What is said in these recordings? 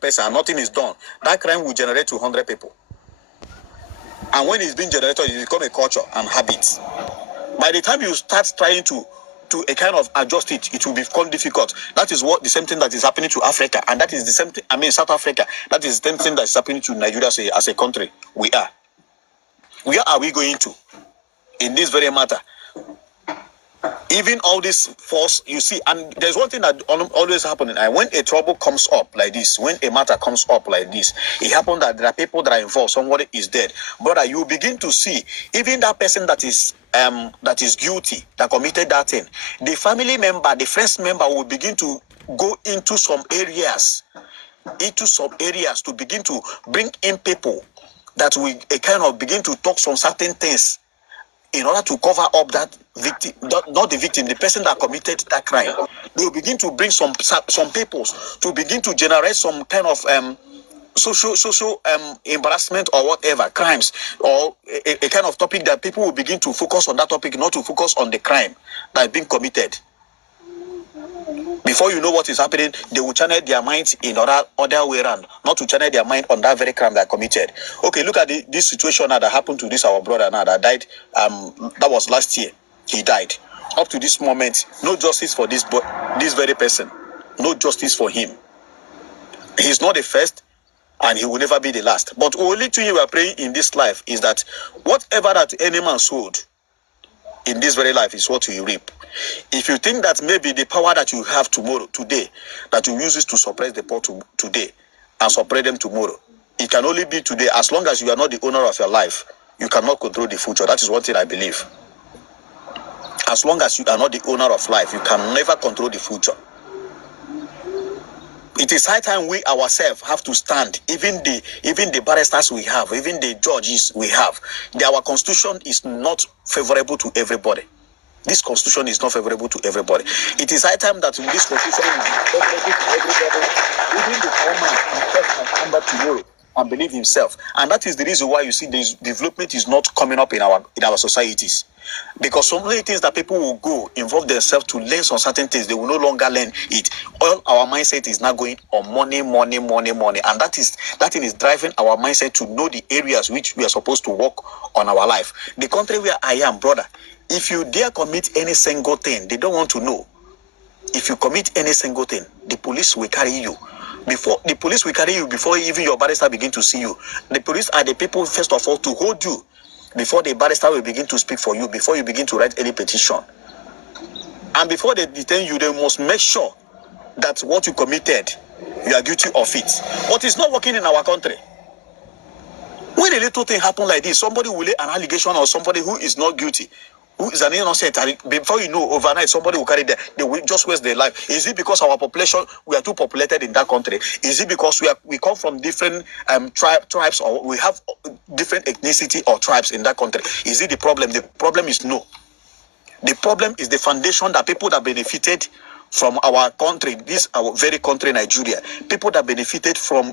person and nothing is done, that crime will generate 200 people. And when it's being generated, it becomes a culture and habit. By the time you start trying to a kind of adjust it, it will become difficult. That is what the same thing that is happening to Africa, and that is the same thing. I mean, South Africa. That is the same thing that is happening to Nigeria as a country. Where are we going to in this very matter? Even all this force, you see, and there's one thing that always happening. And when a trouble comes up like this, when a matter comes up like this, it happens that there are people that are involved. Somebody is dead, brother. You begin to see even that person that is guilty, that committed that thing. The family member, the friends member will begin to go into some areas, to begin to bring in people that will kind of begin to talk some certain things in order to cover up that victim, not the victim, the person that committed that crime. They will begin to bring some people to begin to generate some kind of social embarrassment or whatever, crimes, or a kind of topic that people will begin to focus on that topic, not to focus on the crime that is being committed. Before you know what is happening, they will channel their minds in other way around, not to channel their mind on that very crime that committed. Okay, look at this situation now that happened to this our brother now that died. That was last year. He died. Up to this moment, no justice for this very person. No justice for him. He's not the first, and he will never be the last. But only thing you are praying in this life is that whatever that any man sowed in this very life is what you reap. If you think that maybe the power that you have today, that you use it to suppress the poor today and suppress them tomorrow, it can only be today. As long as you are not the owner of your life, you cannot control the future. That is one thing I believe. As long as you are not the owner of life, you can never control the future. It is high time we ourselves have to stand. Even the barristers we have, even the judges we have, our constitution is not favorable to everybody. This constitution is not favorable to everybody. It is high time that this constitution is favorable to everybody. Even the poor man can come back tomorrow and believe himself. And that is the reason why you see this development is not coming up in our societies. Because so many things that people will go involve themselves to learn some certain things, they will no longer learn it. All our mindset is now going on money, and that thing is driving our mindset to know the areas which we are supposed to work on our life. The country where I am, brother, if you dare commit any single thing, they don't want to know. If you commit any single thing, the police will carry you. Before even your barrister begin to see you. The police are the people first of all to hold you before the barrister will begin to speak for you, before you begin to write any petition. And before they detain you, they must make sure that what you committed, you are guilty of it. But it's not working in our country. When a little thing happens like this, somebody will lay an allegation on somebody who is not guilty, who is an innocent, and before you know, overnight, somebody will carry they will just waste their life. Is it because our population, we are too populated in that country? Is it because we come from different tribes, or we have different ethnicity or tribes in that country? Is it the problem? The problem is no. The problem is the foundation that people that benefited from our country, this our very country, Nigeria, people that benefited for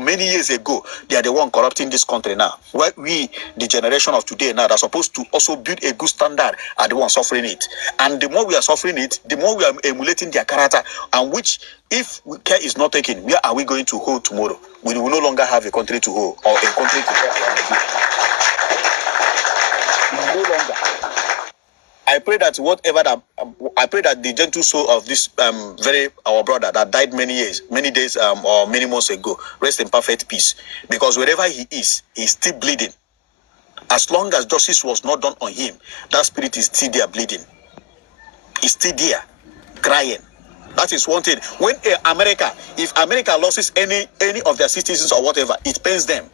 many years ago, they are the one corrupting this country now. Why we, the generation of today now, that are supposed to also build a good standard, are the ones suffering it. And the more we are suffering it, the more we are emulating their character, and which, if care is not taken, where are we going to hold tomorrow? We will no longer have a country to hold, or a country to hold. No longer. I pray that I pray that the gentle soul of this our brother that died many days or many months ago, rest in perfect peace. Because wherever he is, he's still bleeding. As long as justice was not done on him, that spirit is still there bleeding. He's still there, crying. That is one thing. When if America loses any of their citizens or whatever, it pains them.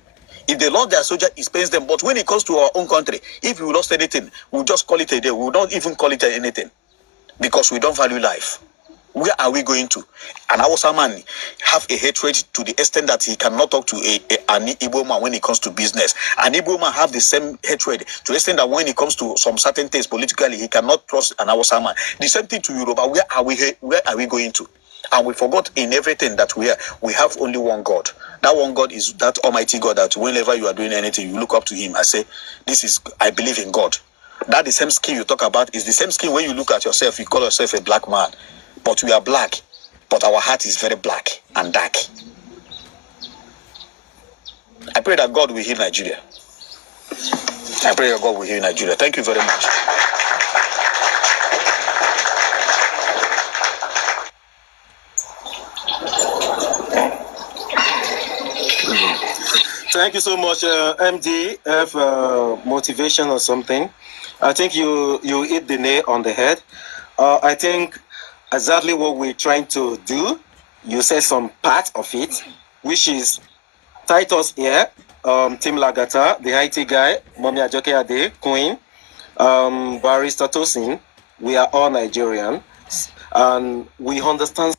If they lost their soldier, it pains them. But when it comes to our own country, if we lost anything, we'll just call it a day. We'll not even call it anything, because we don't value life. Where are we going to? An Hausa man have a hatred to the extent that he cannot talk to an Igbo man when it comes to business. An Igbo man have the same hatred to the extent that when it comes to some certain things politically, he cannot trust an Hausa man. The same thing to Yoruba. Where are we going to? And we forgot in everything that we have only one God. That one God is that Almighty God that whenever you are doing anything, you look up to him and say, I believe in God. That the same skin you talk about is the same skin when you look at yourself, you call yourself a black man. But we are black, but our heart is very black and dark. I pray that God will heal Nigeria. I pray that God will heal Nigeria. Thank you very much. Thank you so much, MD, motivation or something. I think you hit the nail on the head. I think exactly what we're trying to do, you said some part of it, which is Titus here, Tim Lagata, the IT guy, Mommy Ajoke Ade, Queen, Barrister Tosin. We are all Nigerian, and we understand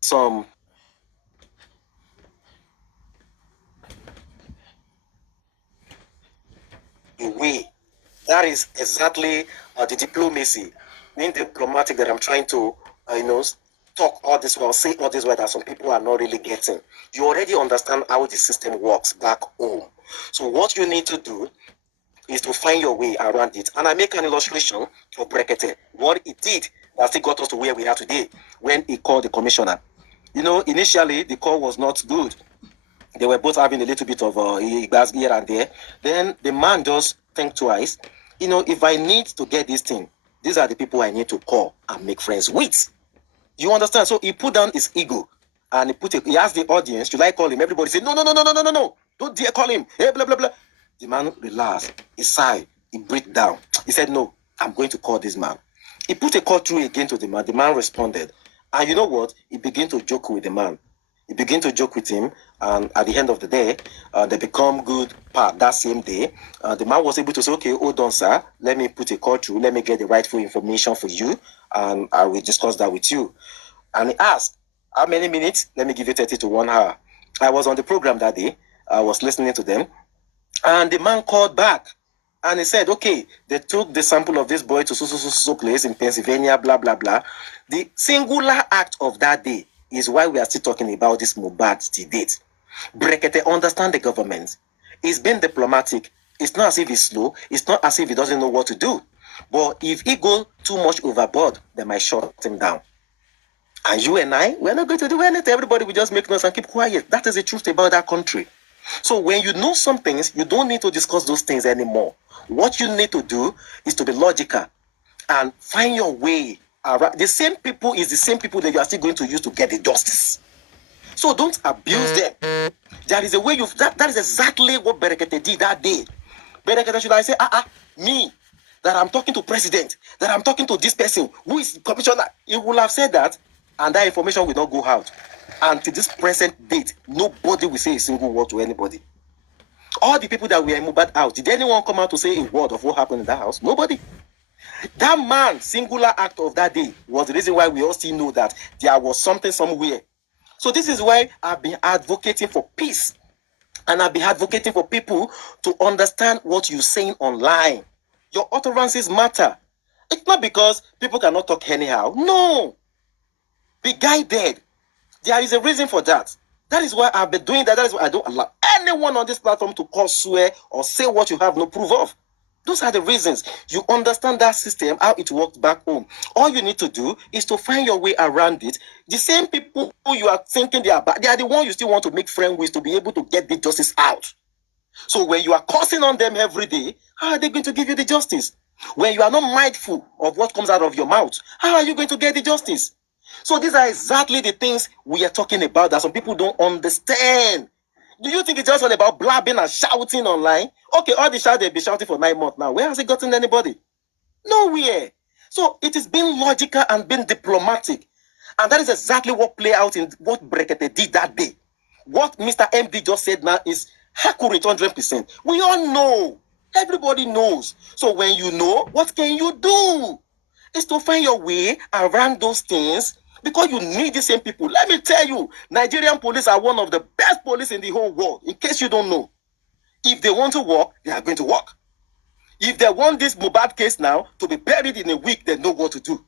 some way. That is exactly the diplomacy, being diplomatic that I'm trying to, talk all this well, say all this well that some people are not really getting. You already understand how the system works back home. So what you need to do is to find your way around it. And I make an illustration of Brekete, what he did that still got us to where we are today when he called the commissioner. Initially the call was not good. They were both having a little bit of here and there. Then the man just think twice. If I need to get this thing, these are the people I need to call and make friends with. You understand? So he put down his ego and he asked the audience, should I call him? Everybody said, no. Don't dare call him. Hey, blah, blah, blah. The man relaxed. He sighed. He breathed down. He said, no, I'm going to call this man. He put a call through again to the man. The man responded. And you know what? He began to joke with the man. He began to joke with him, and at the end of the day, they become good part that same day. The man was able to say, okay, hold on, sir. Let me put a call through. Let me get the rightful information for you, and I will discuss that with you. And he asked, how many minutes? Let me give you 30 to 1 hour. I was on the program that day. I was listening to them, and the man called back. And he said, okay, they took the sample of this boy to so place in Pennsylvania, blah, blah, blah. The singular act of that day is why we are still talking about this Mohbad to date. Brekete understand the government. He's been diplomatic. It's not as if he's slow. It's not as if he doesn't know what to do. But if he goes too much overboard, they might shut him down. And you and I, we're not going to do anything. Everybody will just make noise and keep quiet. That is the truth about that country. So when you know some things, you don't need to discuss those things anymore. What you need to do is to be logical and find your way around. The same people is the same people that you are still going to use to get the justice. So don't abuse them. There is a way that is exactly what Berekete did that day. Berekete should I say, me, that I'm talking to president, that I'm talking to this person, who is commissioner. He will have said that, and that information will not go out. And to this present date, nobody will say a single word to anybody. All the people that were in Mohbad house, did anyone come out to say a word of what happened in that house? Nobody. That man, singular act of that day, was the reason why we all still know that there was something somewhere. So this is why I've been advocating for peace. And I've been advocating for people to understand what you're saying online. Your utterances matter. It's not because people cannot talk anyhow. No. Be guided. There is a reason for that. That is why I've been doing that. That is why I don't allow anyone on this platform to call, swear, or say what you have no proof of. Those are the reasons. You understand that system, how it works back home. All you need to do is to find your way around it. The same people who you are thinking they are bad, they are the ones you still want to make friends with to be able to get the justice out. So when you are cursing on them every day, how are they going to give you the justice? When you are not mindful of what comes out of your mouth, how are you going to get the justice? So these are exactly the things we are talking about that some people don't understand. Do you think it's just all about blabbing and shouting online? Okay, all the shout they've been shouting for 9 months now. Where has it gotten anybody? Nowhere. So it is being logical and being diplomatic. And that is exactly what played out in what Brekete did that day. What Mr. MD just said now is accurate 100%. We all know. Everybody knows. So when you know, what can you do? It's to find your way around those things because you need the same people. Let me tell you, Nigerian police are one of the best police in the whole world, in case you don't know. If they want to work, they are going to work. If they want this Mohbad case now to be buried in a week, they know what to do.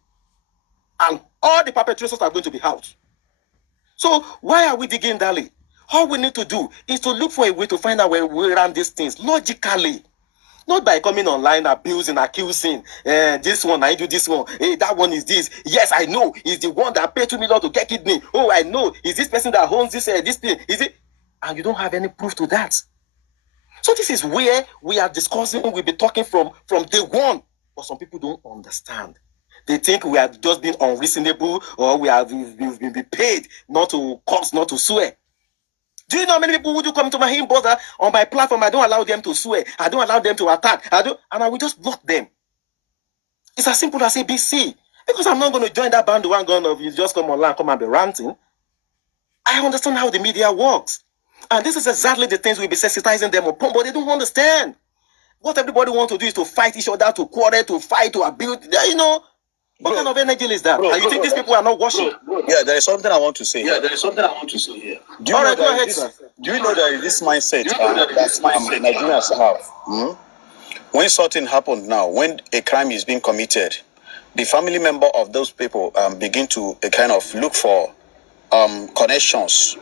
And all the perpetrators are going to be out. So why are we digging All we need to do is to look for a way to find our way around these things logically. Not by coming online, abusing, accusing. This one, I do this one. Hey, that one is this. Yes, I know. He's the one that paid $2 million to get kidney. Oh, I know. Is this person that owns this thing? Is it? And you don't have any proof to that. So this is where we are discussing. We'll be talking from day one. But some people don't understand. They think we are just being unreasonable, or we've been paid not to curse, not to swear. Do you know how many people who do come to my inbox on my platform? I don't allow them to swear. I don't allow them to attack. And I will just block them. It's as simple as ABC. Because I'm not going to join that bandwagon of you just come online, come and be ranting. I understand how the media works. And this is exactly the things we'll be sensitizing them upon, but they don't understand. What everybody wants to do is to fight each other, to quarrel, to fight, to abuse. You know, what kind of energy is that? And you think these people are not watching? Yeah, there is something I want to say. There is something I want to say here. Do you know that this mindset that Nigerians have? When something happened now, when a crime is being committed, the family member of those people begin to kind of look for connections.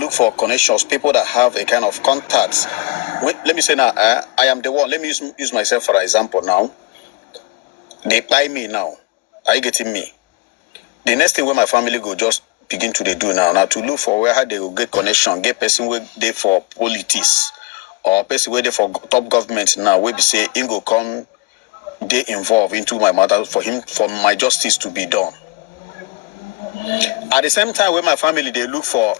Look for connections, people that have a kind of contacts. Let me say now, I am the one. Let me use myself for example now. They buy me now. Are you getting me? The next thing where my family go just begin to do now to look for where they will get connection, get person where they for politics, or person where they for top government now, where we say in go come, they involve into my matter for my justice to be done. At the same time, where my family they look for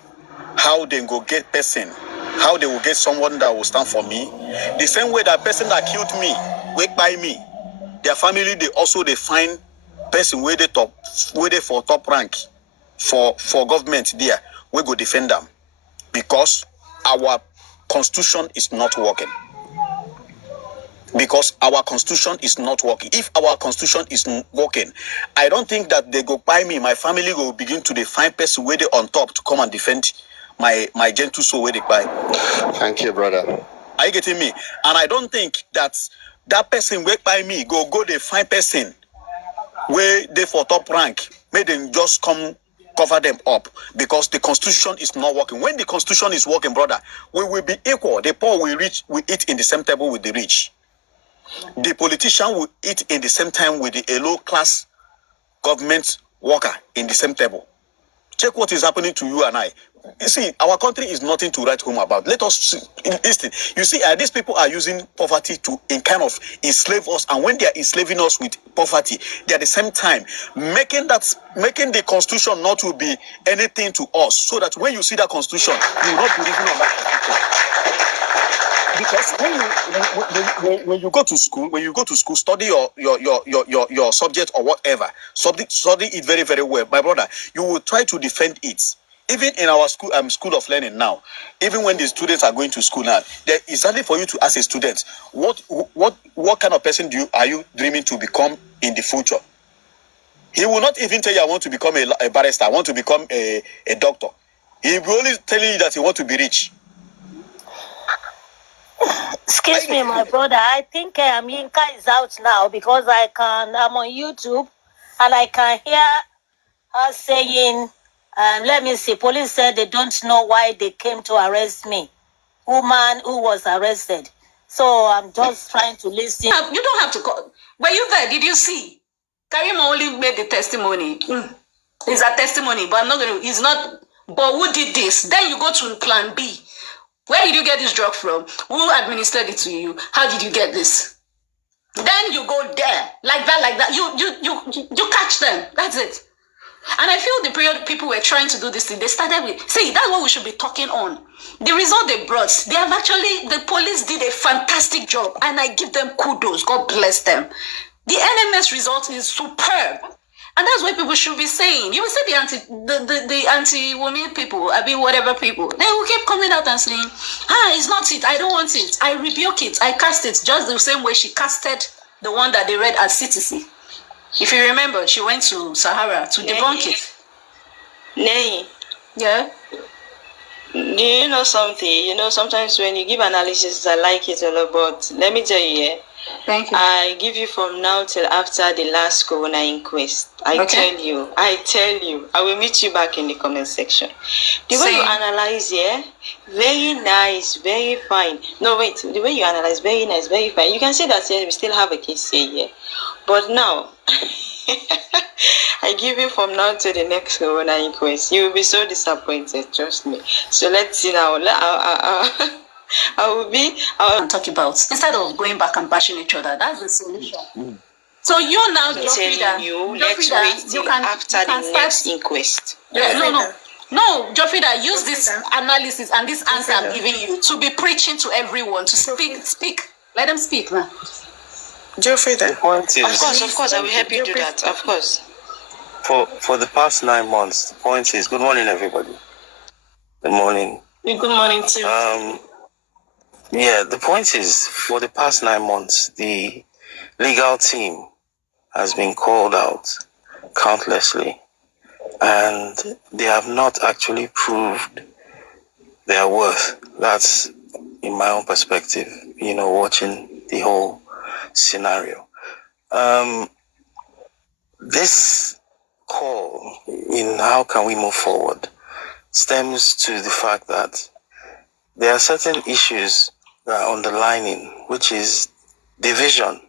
how they go get person, how they will get someone that will stand for me. The same way that person that killed me, wake by me, their family they find person where they for top rank for government there, we go defend them because our constitution is not working. Because our constitution is not working. If our constitution is working, I don't think that they go buy me. My family will begin to define person where they on top to come and defend my gentle soul where they buy. Thank you, brother. Are you getting me? And I don't think that person where by me go they find person where they for top rank, may them just come cover them up because the constitution is not working. When the constitution is working, brother, we will be equal. The poor will eat in the same table with the rich. The politician will eat in the same time with the low class government worker in the same table. Check what is happening to you and I. You see, our country is nothing to write home about. Let us listen. You see, these people are using poverty to kind of enslave us, and when they are enslaving us with poverty, they are at the same time making the constitution not to be anything to us, so that when you see that constitution, you will not believe in that. Because when you go to school, study your subject or whatever, study it very, very well, my brother. You will try to defend it. Even in our school of learning now, even when the students are going to school now, there is only for you to ask a student, what kind of person are you dreaming to become in the future? He will not even tell you, I want to become a barrister, I want to become a doctor. He will only tell you that he want to be rich. Excuse me, my brother. I think Yinka is out now because I'm on YouTube and I can hear her saying, let me see, police said they don't know why they came to arrest me. Woman who was arrested. So I'm just trying to listen. You don't have to call. Were you there? Did you see? Karima only made the testimony. It's a testimony, but I'm not going to, it's not, but who did this? Then you go to plan B. Where did you get this drug from? Who administered it to you? How did you get this? Then you go there, like that. You catch them. That's it. And I feel the period people were trying to do this thing, they started with, see, that's what we should be talking on. The result they brought, the police did a fantastic job, and I give them kudos. God bless them. The NMS result is superb. And that's what people should be saying. You will say the anti-women people, whatever people, they will keep coming out and saying, it's not it, I don't want it, I rebuke it, I cast it, just the same way she casted the one that they read as CTC. If you remember, she went to Sahara to debunk it. Nay. Yeah? Do you know something? You know, sometimes when you give analysis, I like it a lot, but let me tell you, Thank you. I give you from now till after the last corona inquest. I tell you, I will meet you back in the comment section. The way you analyze, very nice, very fine. No, wait, the way you analyze, very nice, very fine. You can say that we still have a case here, but now, I give you from now to the next corona inquest. You will be so disappointed, trust me. So let's see now. I'll talk about instead of going back and bashing each other. That's the solution. So you now, let's wait till after the next inquest. No, Jofrida, use this analysis and this answer I'm giving you to be preaching to everyone, to speak. Let them speak now. Jofrida. Of course, I will help you do that. Of course. For the past 9 months, the point is, good morning, everybody. Good morning. Good morning too. Yeah, the point is, for the past 9 months, the legal team has been called out countlessly, and they have not actually proved their worth. That's in my own perspective, watching the whole scenario. This call in how can we move forward stems to the fact that there are certain issues that are underlining, which is division.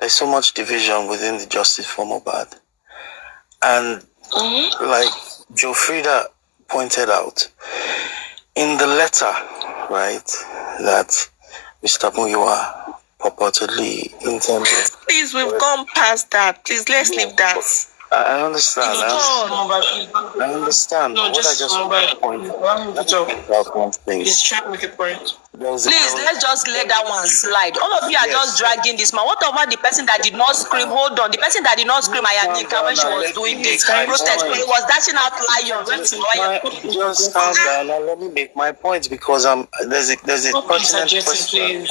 There's so much division within the justice for Mohbad. And like Jofrida pointed out, in the letter, right, that Mr. Muyiwa purportedly intended. Please, we've gone past that. Please, let's leave that. I understand. I understand. No, what I just want to point out one thing. He's trying to make a point. Please, let's just let that one slide. All of you are just dragging this man. What about the person that did not scream? Hold on. The person that did not scream Ayanika when she was doing this protest, he was dashing out lions. Just calm down and let me make my point, because there's a pertinent question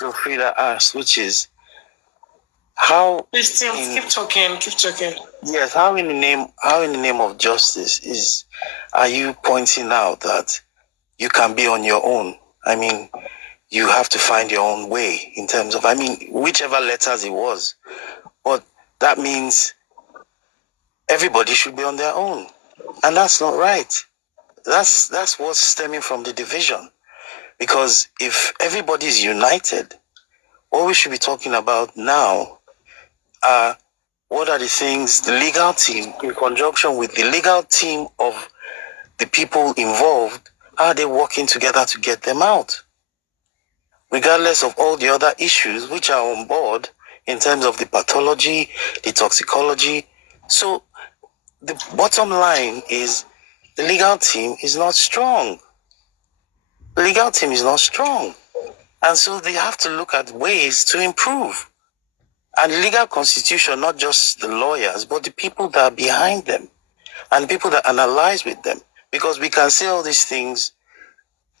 Jofrida asked, which is how. Please, Tim, keep talking. Yes, how in the name of justice are you pointing out that you can be on your own? I mean, you have to find your own way in terms of, whichever letters it was. But that means everybody should be on their own. And that's not right. That's what's stemming from the division. Because if everybody is united, what we should be talking about now are what are the things the legal team, in conjunction with the legal team of the people involved, are they working together to get them out? Regardless of all the other issues which are on board in terms of the pathology, the toxicology. So the bottom line is the legal team is not strong. The legal team is not strong. And so they have to look at ways to improve. And legal constitution, not just the lawyers, but the people that are behind them and people that analyze with them. Because we can say all these things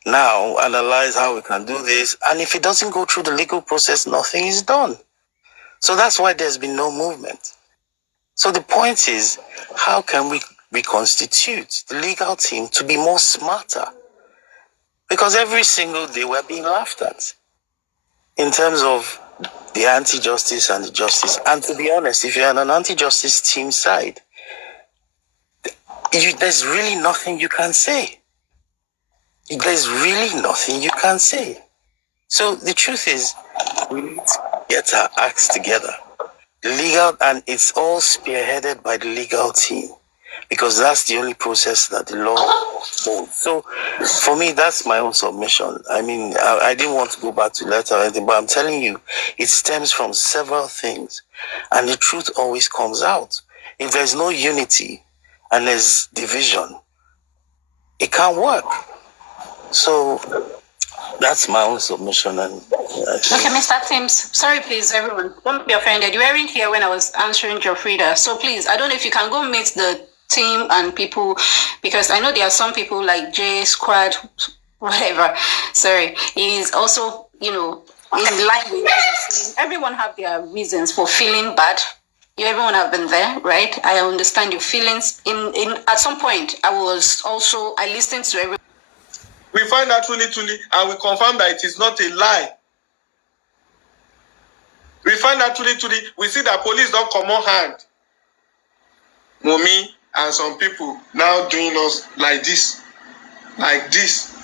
now, analyze how we can do this, and if it doesn't go through the legal process, nothing is done. So that's why there's been no movement. So the point is, how can we reconstitute the legal team to be more smarter? Because every single day we're being laughed at in terms of the anti-justice and the justice. And to be honest, if you're on an anti-justice team side, there's really nothing you can say. There's really nothing you can say. So the truth is, we need to get our acts together. And it's all spearheaded by the legal team, because that's the only process that the law holds. So for me, that's my own submission. I didn't want to go back to letter or anything, but I'm telling you, it stems from several things. And the truth always comes out. If there's no unity and there's division, it can't work. So that's my own submission. Okay, Mr. Timms, sorry please, everyone. Don't be offended. You weren't here when I was answering Jofrida. So please, I don't know if you can go meet the team and people, because I know there are some people like J Squad, whatever. Sorry. He's also, in line with everything. Everyone have their reasons for feeling bad. Everyone have been there, right? I understand your feelings. At some point, I listened to everyone. We find out truly, and we confirm that it is not a lie. We find out today, we see that police don't come on hand. Mommy and some people now doing us like this. Like this.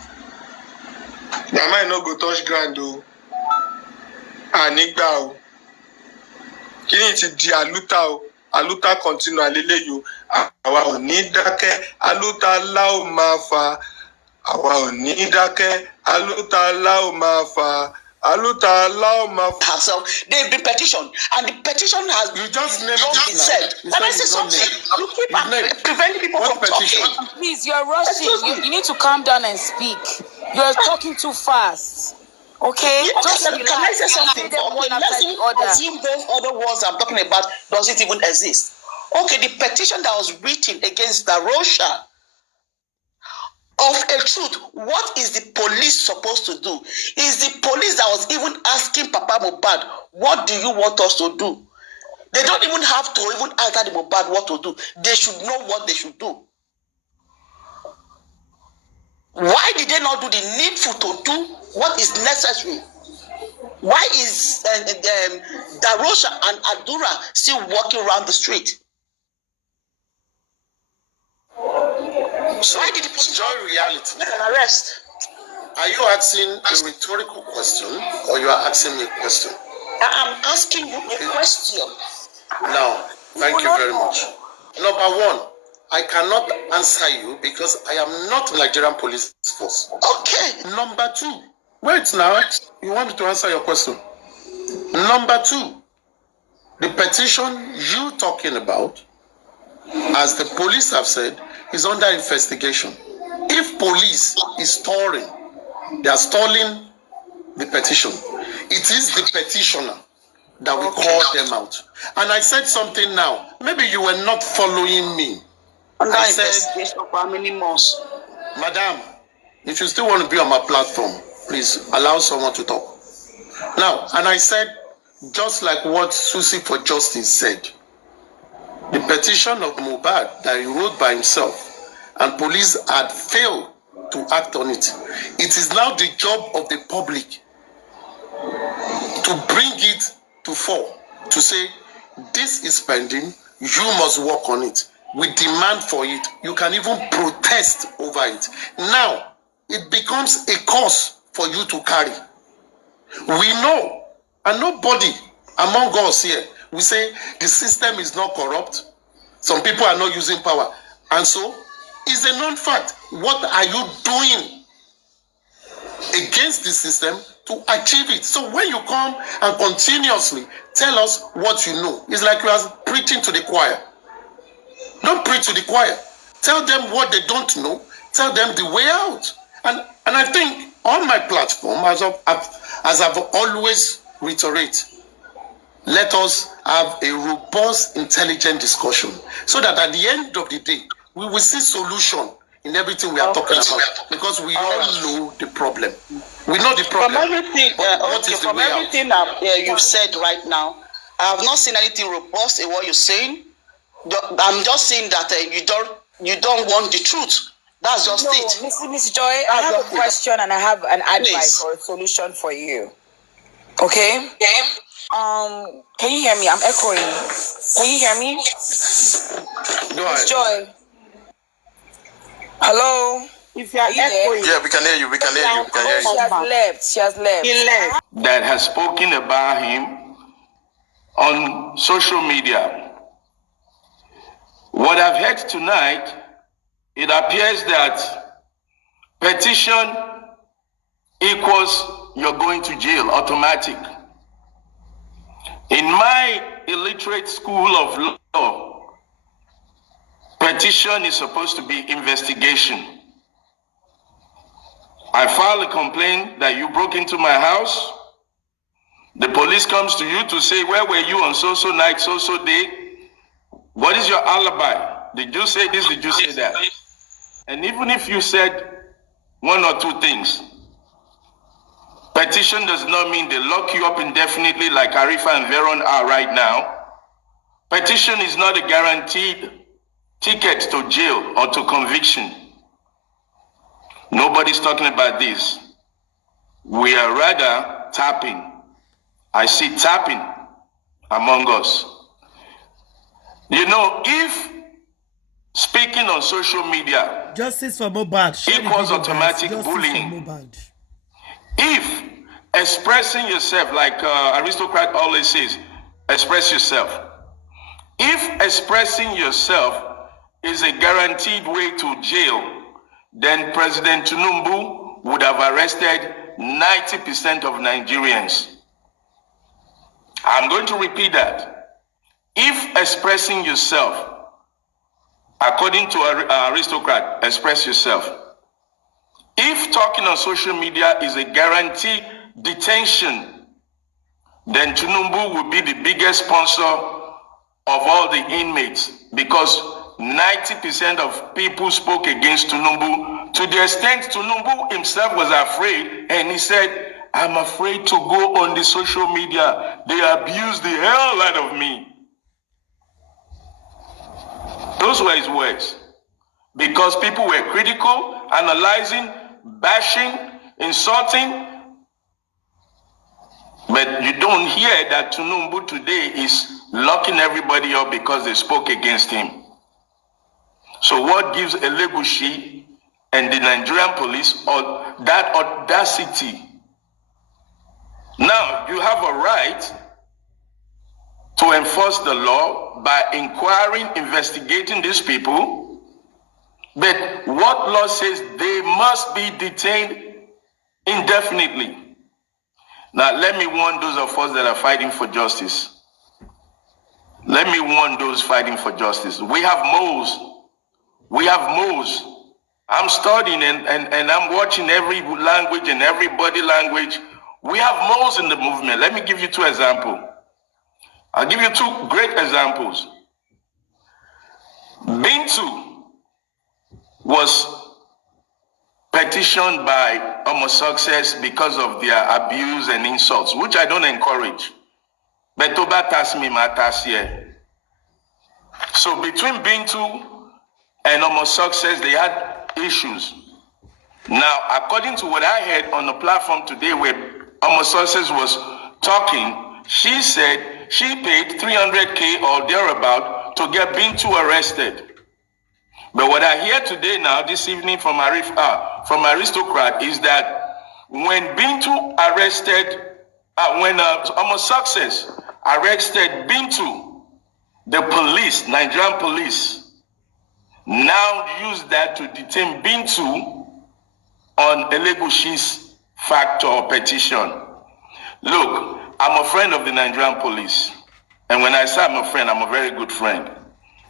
Their mind no go touch ground though. Anigba o. Kini ti di aluta o. Aluta continue alele yo. Àwa ò ní dákẹ́. Aluta la o máa fà. Àwa ò ní dákẹ́. Aluta la o máa fà. Aluta la o máa fà. Herself, they've been petitioned, and the petition has You just named not been said. Can I say something? You keep preventing people from talking. Please, you're rushing. You need to calm down and speak. You're talking too fast. Okay? Yeah, just can I say something? Okay, let's assume those other words I'm talking about doesn't even exist. Okay, the petition that was written against divroce of a truth, what is the police supposed to do? Is the police that was even asking Papa Mohbad, what do you want us to do? They don't even have to even ask the Mohbad what to do. They should know what they should do. Why did they not do the needful to do what is necessary? Why is divroce and Adura still walking around the street? So, why did the police join reality? Make an arrest. Are you asking a rhetorical question or you are asking me a question? I'm asking you a question. Now, thank you very much. Number one, I cannot answer you because I am not Nigerian police force. Okay. Number two, wait now, you want me to answer your question. Number two, the petition you talking about, as the police have said, is under investigation. If police is stalling, they are stalling the petition. It is the petitioner that will call them out. And I said something now. Maybe you were not following me. I said, for how many months? Madam, if you still want to be on my platform, please allow someone to talk. Now, and I said, just like what Susie for Justice said, the petition of Mohbad that he wrote by himself and police had failed to act on it. It is now the job of the public to bring it to fore, to say, this is pending, you must work on it. We demand for it. You can even protest over it. Now, it becomes a cause for you to carry. We know, and nobody among us here, we say the system is not corrupt. Some people are not using power. And so, it's a known fact. What are you doing against the system to achieve it? So when you come and continuously tell us what you know, it's like you are preaching to the choir. Don't preach to the choir. Tell them what they don't know. Tell them the way out. And I think on my platform, as I've always reiterated, let us have a robust, intelligent discussion so that at the end of the day, we will see solution in everything we are talking about, because we all know the problem. We know the problem. From everything, from everything you've said right now, I have not seen anything robust in what you're saying. I'm just saying that you don't want the truth. That's just it. Miss Joy, I have a question and I have an advice or a solution for you. Okay? Can you hear me? I'm echoing. Can you hear me? Miss Joy. Hello? If you are echoing. Yeah, we can hear you. We can hear you. We can hear you. She has left. She has left. He left. That has spoken about him on social media. What I've heard tonight, it appears that petition equals you're going to jail, automatic. In my illiterate school of law, petition is supposed to be investigation. I file a complaint that you broke into my house. The police comes to you to say, where were you on so-so night, so-so day? What is your alibi? Did you say this? Did you say that? And even if you said one or two things, petition does not mean they lock you up indefinitely like Arifa and Veron are right now. Petition is not a guaranteed ticket to jail or to conviction. Nobody's talking about this. We are rather tapping. I see tapping among us. You know, if speaking on social media justice for Mohbad equals automatic bullying, if expressing yourself, like aristocrat always says, express yourself. If expressing yourself is a guaranteed way to jail, then President Tinubu would have arrested 90% of Nigerians. I'm going to repeat that. If expressing yourself, according to aristocrat, express yourself. If talking on social media is a guaranteed detention, then Tinubu will be the biggest sponsor of all the inmates, because 90% of people spoke against Tinubu, to the extent Tinubu himself was afraid, and he said, I'm afraid to go on the social media. They abuse the hell out of me. Those were his words. Because people were critical, analyzing, bashing, insulting. But you don't hear that Tinubu today is locking everybody up because they spoke against him. So what gives Yuledochie and the Nigerian police that audacity? Now, you have a right to enforce the law by inquiring, investigating these people. But what law says they must be detained indefinitely? Now, let me warn those of us that are fighting for justice. Let me warn those fighting for justice. We have moles. We have moles. I'm studying and I'm watching every language and every body language. We have moles in the movement. Let me give you two examples. I'll give you two great examples. Bintu was petitioned by homosexuals because of their abuse and insults, which I don't encourage. But Toba Tasmi Matasie. So between Bintu and homosexuals, they had issues. Now, according to what I heard on the platform today where homosexuals was talking, she said she paid 300K or thereabout to get Bintu arrested. But what I hear today now, this evening from Aristocrat, is that when Bintu arrested, when homosexuals arrested Bintu, the police, Nigerian police, now use that to detain Bintu on Yuledochie's factor or petition. Look, I'm a friend of the Nigerian police. And when I say I'm a friend, I'm a very good friend.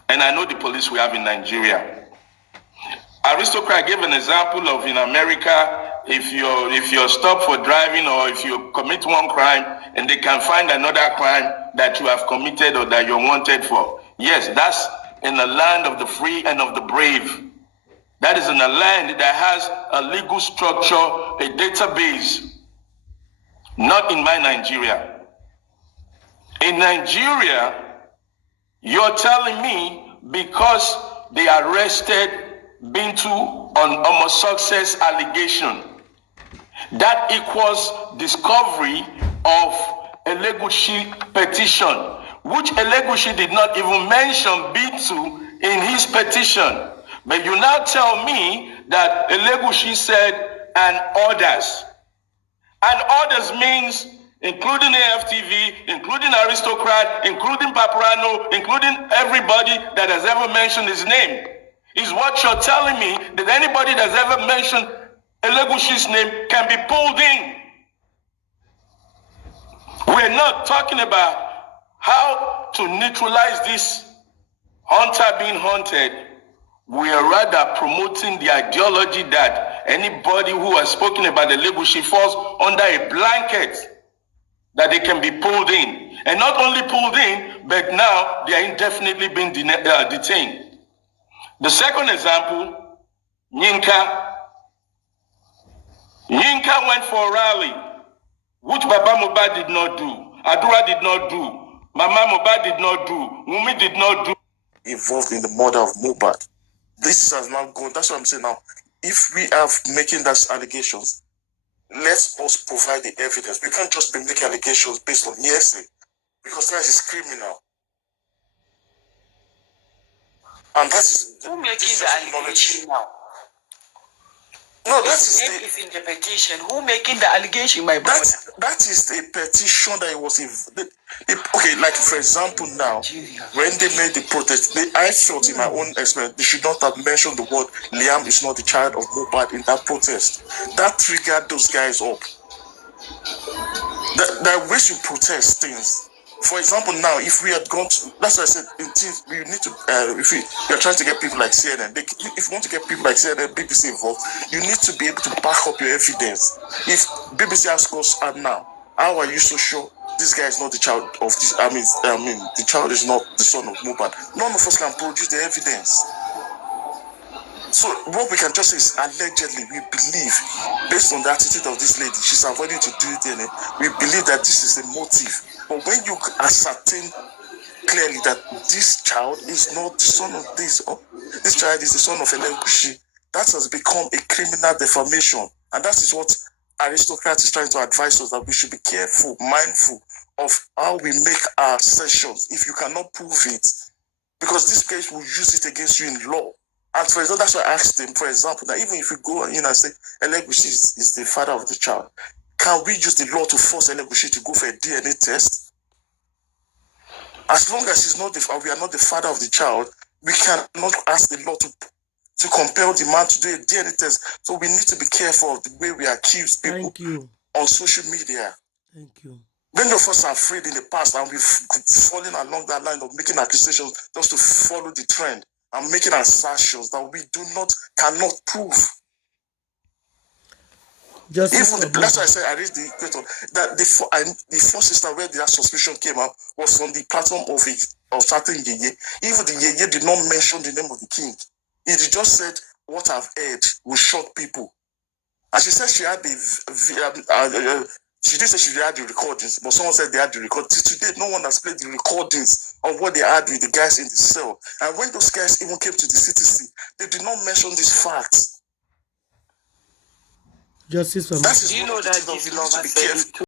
And I know the police we have in Nigeria. Aristocrat gave an example of in America, if you're stopped for driving or if you commit one crime and they can find another crime that you have committed or that you're wanted for. Yes, that's in the land of the free and of the brave. That is in a land that has a legal structure, a database. Not in my Nigeria. In Nigeria, you're telling me because they arrested Bintu on homosexuals allegation, that equals discovery of Yuledochie petition, which Yuledochie did not even mention Bintu in his petition. But you now tell me that Yuledochie said, and others. And others means including AFTV, including Aristocrat, including Paparano, including everybody that has ever mentioned his name. Is what you're telling me that anybody that's ever mentioned Yuledochie's name can be pulled in. We're not talking about how to neutralize this hunter being hunted. We are rather promoting the ideology that anybody who has spoken about the Yuledochie falls under a blanket that they can be pulled in. And not only pulled in, but now they are indefinitely being detained. The second example, Yinka. Yinka went for a rally, which Baba Mohbad did not do, Adura did not do, Mama Mohbad did not do, Wumi did not do. Involved in the murder of Mohbad. This has now gone, that's what I'm saying now. If we are making those allegations, let us provide the evidence. We can't just be making allegations based on hearsay. because that is criminal. And that is who making the allegation now? No, that is the in the petition. Who making the allegation, my brother? That is a petition that it was okay. Like for example, now when they made the protest, I felt in my own experience they should not have mentioned the word Liam is not the child of Mohbad in that protest. That triggered those guys up. That way you protest things. For example, now if we had gone to, that's why I said we need to if we are trying to get people like CNN, if you want to get people like CNN, BBC involved, you need to be able to back up your evidence. If BBC asks us now, how are you so sure this guy is not the child of this? I mean, the child is not the son of Mohbad. None of us can produce the evidence. So what we can just say is allegedly, we believe, based on the attitude of this lady, she's avoiding to do DNA. We believe that this is a motive. But when you ascertain clearly that this child is not the son of this, or this child is the son of Yuledochie, that has become a criminal defamation. And that is what aristocrat is trying to advise us, that we should be careful, mindful of how we make our assertions if you cannot prove it. Because this case will use it against you in law. And for example, that's why I asked him, for example, that even if we go in and say Yuledochie is the father of the child, can we use the law to force Yuledochie to go for a DNA test? As long as he's not we are not the father of the child, we cannot ask the law to compel the man to do a DNA test. So we need to be careful of the way we accuse people on social media. Thank you. Many of us are afraid in the past, and we've fallen along that line of making accusations just to follow the trend and making assertions that we cannot prove. Even that's why I said I raised the question that the first sister where that suspicion came out was on the platform of certain yeye. Even the yeye did not mention the name of the king. It just said, "What I've heard will shock people." And she said she had she did say she had the recordings, but someone said they had the recordings. Today, no one has played the recordings of what they had with the guys in the cell. And when those guys even came to the CTC, they did not mention these facts. Justice for me. Do you know that this love has